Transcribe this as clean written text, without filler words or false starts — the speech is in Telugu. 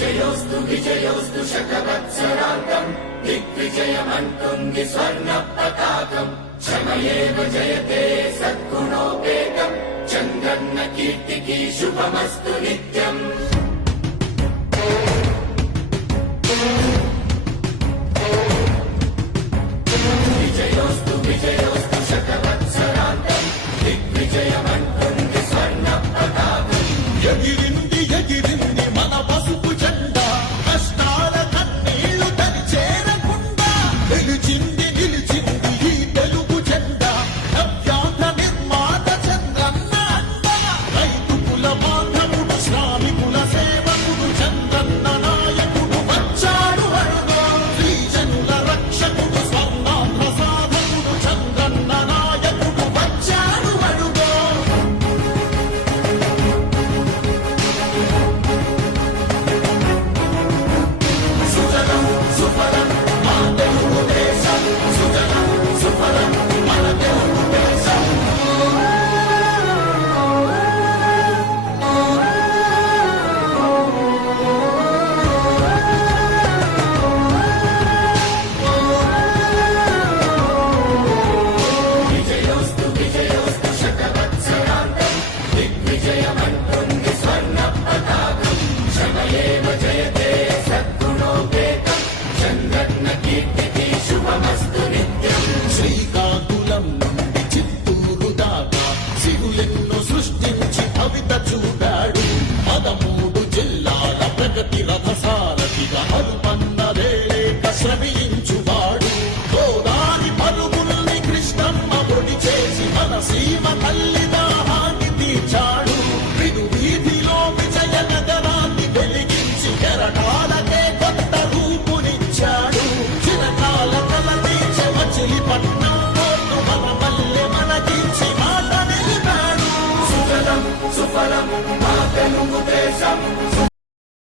విజయోస్తు విజయోస్తు శతవత్సరాంతం దిగ్విజయమంటుంది స్వర్ణ పతాకం క్షమయేవ జయతే సద్గుణోపేతం చంద్రన్న కీర్తికి శుభమస్తు నిత్యం. విజయోస్తు విజయోస్తు శతవత్సరాంతం దిగ్విజయమంటుంది స్వర్ణ పతాకం. ఎగిరింది ఎగిరింది మన పసుపు జెండా కష్టాల కన్నీళ్లు తని చేరకుండా నిలిచింది నిలిచింది ఈ తెలుగు జెండా నవ్యాంధ్ర నిర్మాత చంద్రన్న అండ రైతు కుల మాధవుడు శ్రామికుల సేవకుడు చంద్రన్న నాయకుడు వచ్చాడు అడుగో శ్రీజనుల రక్షకుడు స్వర్ణాంధ్ర సాధకుడు చంద్రన్న నాయకుడు వచ్చాడు అడుగో. సుజలం సుఫలం మా తెలుగు దేశం సుజలం సుఫలం మన తెలుగు దేశం. విజయోస్తు విజయోస్తు శతవత్సరాంతం దిగ్విజయమంటుంది స్వర్ణ పతాకం క్షమయేవ జయతే సద్గుణోపేతం చంద్రన్న కీర్తికి శుభమస్తు నిత్యం. శ్రీకాకుళం నుండి చిత్తూరు దాకా సిరులెన్నో సృష్టించి కవిత చూపాడు 13 జిల్లాల ప్రగతి రథసారథిగా అరుపన్నదేలేక శ్రమించువాడు గోదారి పరుగుల్ని కృష్ణమ్మ పొడి చేసి మన సీమ తల్లి దాహాన్ని తీర్చాడు విను వీధిలో విజయ నగరాన్ని వెలిగించి కెరటాలకే కొత్త రూపునిచ్చాడు చిరకాల కల తీర్చే మచిలీపట్నం పోర్టు మన మల్లె మనకించి మాట నిలిపాడు. సుజలం సుఫలం మా తెలుగు దేశం